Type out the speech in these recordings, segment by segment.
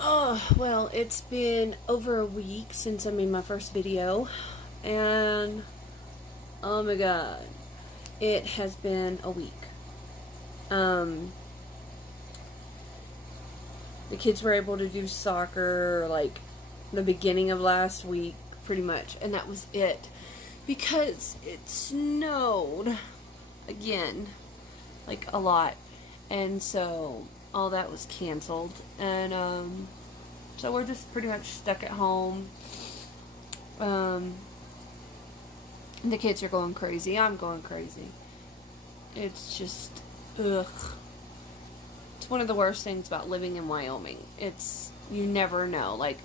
Oh, well, it's been over a week since I made my first video, and oh my god, it has been a week. Um, the kids were able to do soccer like the beginning of last week, pretty much, and that was it. Because it snowed again, like a lot, and so all that was canceled, and so we're just pretty much stuck at home. Um, the kids are going crazy. I'm going crazy. It's just, ugh. It's one of the worst things about living in Wyoming. It's, you never know. Like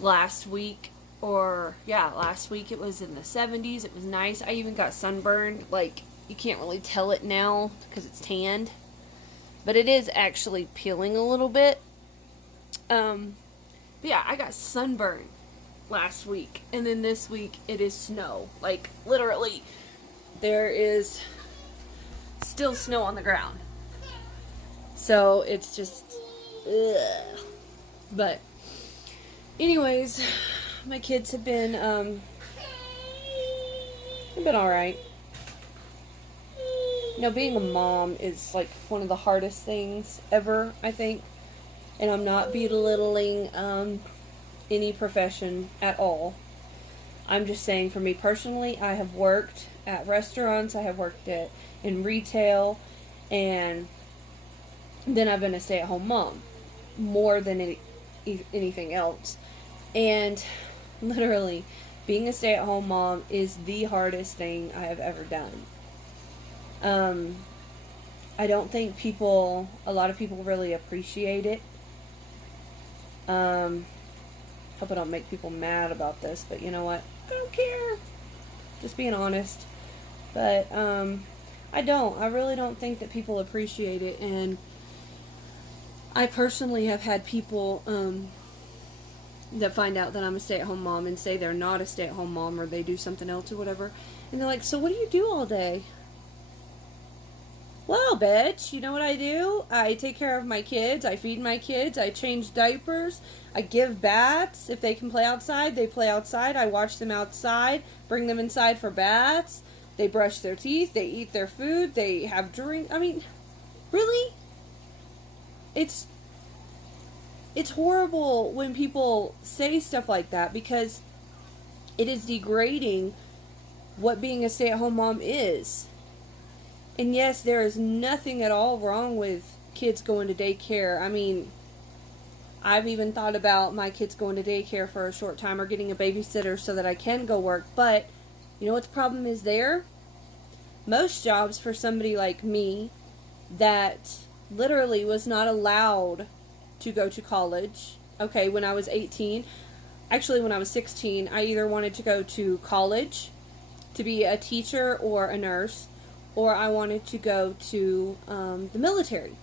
last week, or yeah, last week it was in the 70s. It was nice. I even got sunburned. Like, you can't really tell it now because it's tanned, but it is actually peeling a little bit. But yeah, I got sunburned last week, and then this week it is snow. Like, literally, there is still snow on the ground. So it's just, ugh. But anyways, my kids have been all right. You know, being a mom is like one of the hardest things ever, I think. And I'm not belittling any profession at all. I'm just saying, for me personally, I have worked at restaurants, I have worked in retail, and then I've been a stay-at-home mom more than anything else. And literally, being a stay-at-home mom is the hardest thing I have ever done. I don't think a lot of people really appreciate it. Hope I don't make people mad about this, but you know what? I don't care. Just being honest. But, I really don't think that people appreciate it, and I personally have had people, that find out that I'm a stay-at-home mom and say they're not a stay-at-home mom, or they do something else or whatever, and they're like, so what do you do all day? Well, bitch, you know what I do? I take care of my kids, I feed my kids, I change diapers, I give baths. If they can play outside, they play outside. I watch them outside, bring them inside for baths. They brush their teeth, they eat their food, they have drink. I mean, really? It's horrible when people say stuff like that, because it is degrading what being a stay-at-home mom is. And yes, there is nothing at all wrong with kids going to daycare. I mean, I've even thought about my kids going to daycare for a short time, or getting a babysitter so that I can go work. But you know what the problem is there? Most jobs for somebody like me that literally was not allowed to go to college. Okay, when I was 18, actually when I was 16, I either wanted to go to college to be a teacher or a nurse, or I wanted to go to the military.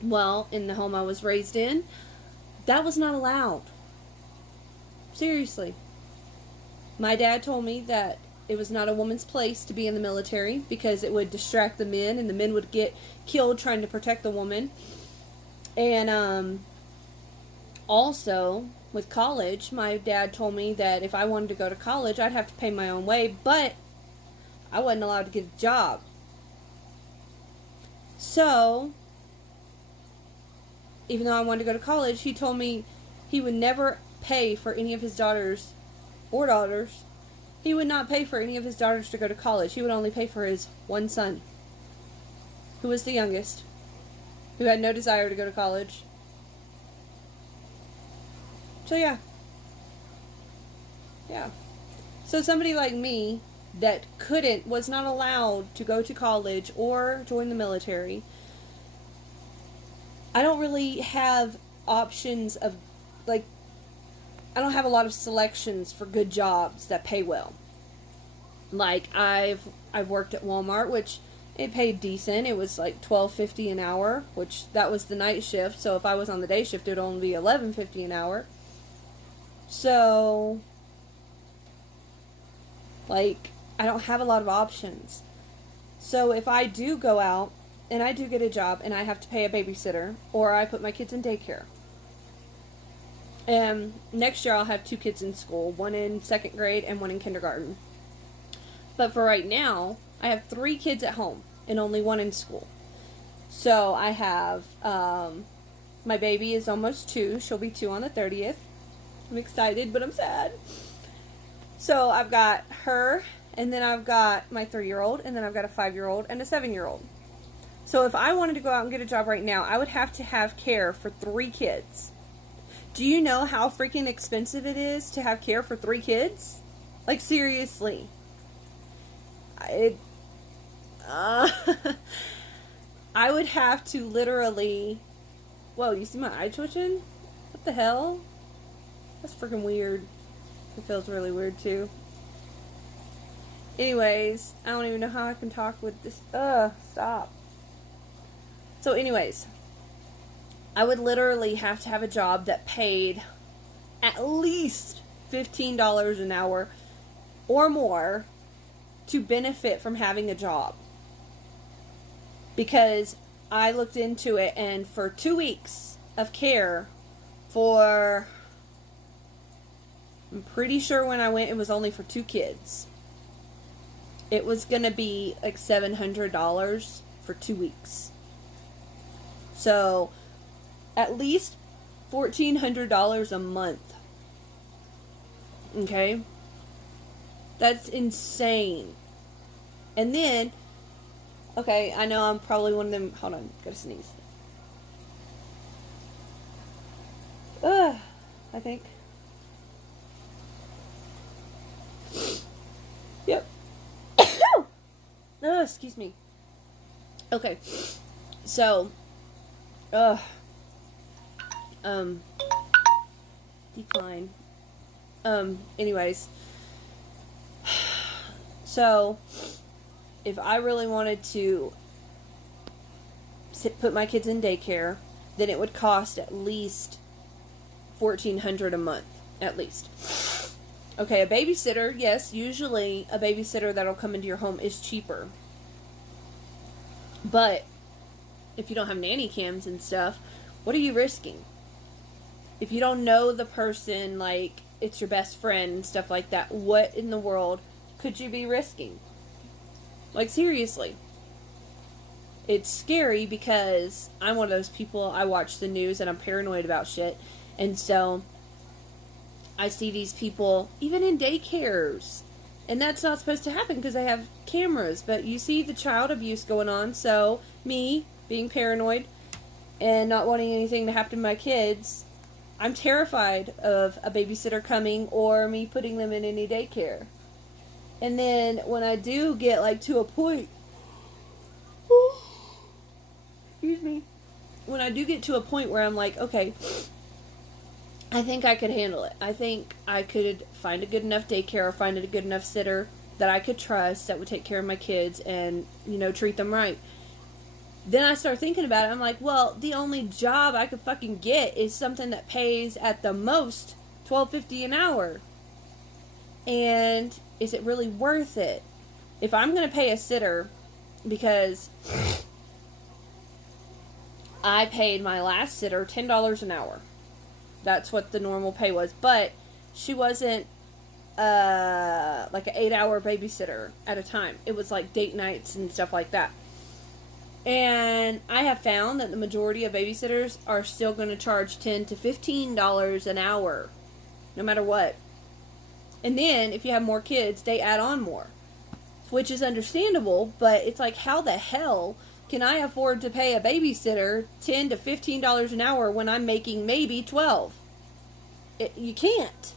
Well, in the home I was raised in, that was not allowed. Seriously. My dad told me that it was not a woman's place to be in the military, because it would distract the men, and the men would get killed trying to protect the woman. And also, with college, my dad told me that if I wanted to go to college, I'd have to pay my own way, but I wasn't allowed to get a job. So, even though I wanted to go to college, he told me he would never pay for any of his daughters. He would not pay for any of his daughters to go to college. He would only pay for his one son, who was the youngest, who had no desire to go to college. So yeah. So somebody like me that was not allowed to go to college or join the military, I don't really have options of, like, I don't have a lot of selections for good jobs that pay well. Like, I've worked at Walmart, which it paid decent. It was like $12.50 an hour, which that was the night shift. So if I was on the day shift, it would only be $11.50 an hour. So, like, I don't have a lot of options. So if I do go out and I do get a job and I have to pay a babysitter, or I put my kids in daycare, And next year I'll have 2 kids in school, one in 2nd grade and one in kindergarten. But for right now, I have 3 kids at home and only one in school. So I have, my baby is almost 2. She'll be 2 on the 30th. I'm excited, but I'm sad. So I've got her, and then I've got my 3-year-old, and then I've got a 5-year-old and a 7-year-old. So if I wanted to go out and get a job right now, I would have to have care for 3 kids. Do you know how freaking expensive it is to have care for 3 kids? Like, seriously. I would have to literally... Whoa, you see my eye twitching? What the hell? That's freaking weird. It feels really weird, too. Anyways, I don't even know how I can talk with this. Stop. So anyways, I would literally have to have a job that paid at least $15 an hour or more to benefit from having a job. Because I looked into it, and for 2 weeks of care for... I'm pretty sure when I went it was only for 2 kids. It was going to be like $700 for 2 weeks. So, at least $1,400 a month. Okay? That's insane. And then, okay, I know I'm probably one of them. Hold on, gotta sneeze. I think. Yep. Oh, excuse me. Okay. So, decline. Anyways. So, if I really wanted to put my kids in daycare, then it would cost at least $1,400 a month. At least. Okay, a babysitter, yes, usually a babysitter that'll come into your home is cheaper. But if you don't have nanny cams and stuff, what are you risking? If you don't know the person, like it's your best friend and stuff like that, what in the world could you be risking? Like, seriously. It's scary because I'm one of those people, I watch the news and I'm paranoid about shit. And so I see these people, even in daycares, and that's not supposed to happen because they have cameras, but you see the child abuse going on, so me, being paranoid, and not wanting anything to happen to my kids, I'm terrified of a babysitter coming, or me putting them in any daycare. And then, when I do get, like, to a point, excuse me, when I do get to a point where I'm like, okay, I think I could handle it. I think I could find a good enough daycare or find a good enough sitter that I could trust that would take care of my kids and, you know, treat them right. Then I start thinking about it. I'm like, well, the only job I could fucking get is something that pays at the most $12.50 an hour. And is it really worth it? If I'm going to pay a sitter, because I paid my last sitter $10 an hour. That's what the normal pay was. But she wasn't like an 8-hour babysitter at a time. It was like date nights and stuff like that. And I have found that the majority of babysitters are still going to charge $10 to $15 an hour, no matter what. And then, if you have more kids, they add on more, which is understandable, but it's like, how the hell can I afford to pay a babysitter $10 to $15 an hour when I'm making maybe $12? You can't.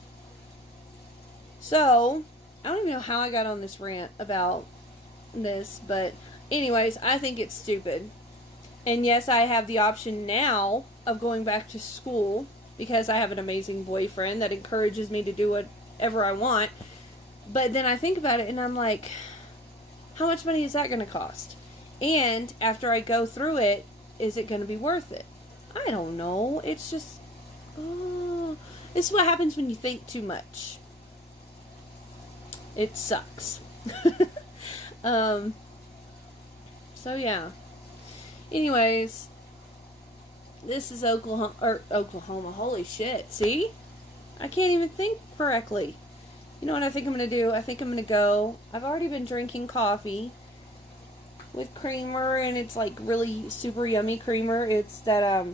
So, I don't even know how I got on this rant about this, but anyways, I think it's stupid. And yes, I have the option now of going back to school because I have an amazing boyfriend that encourages me to do whatever I want. But then I think about it and I'm like, how much money is that going to cost? And after I go through it, is it going to be worth it? I don't know. It's just, this is what happens when you think too much. It sucks. So yeah. Anyways, this is Oklahoma. Holy shit. See? I can't even think correctly. You know what I think I'm going to do? I think I'm going to go. I've already been drinking coffee with creamer, and it's like really super yummy creamer. It's that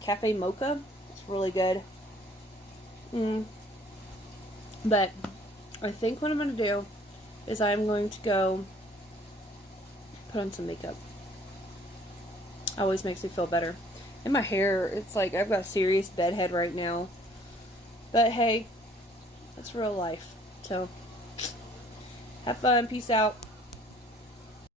cafe mocha. It's really good. But I think what I'm going to do is I'm going to go put on some makeup. Always makes me feel better. And my hair, it's like I've got serious bedhead right now. But hey, that's real life. So, have fun. Peace out.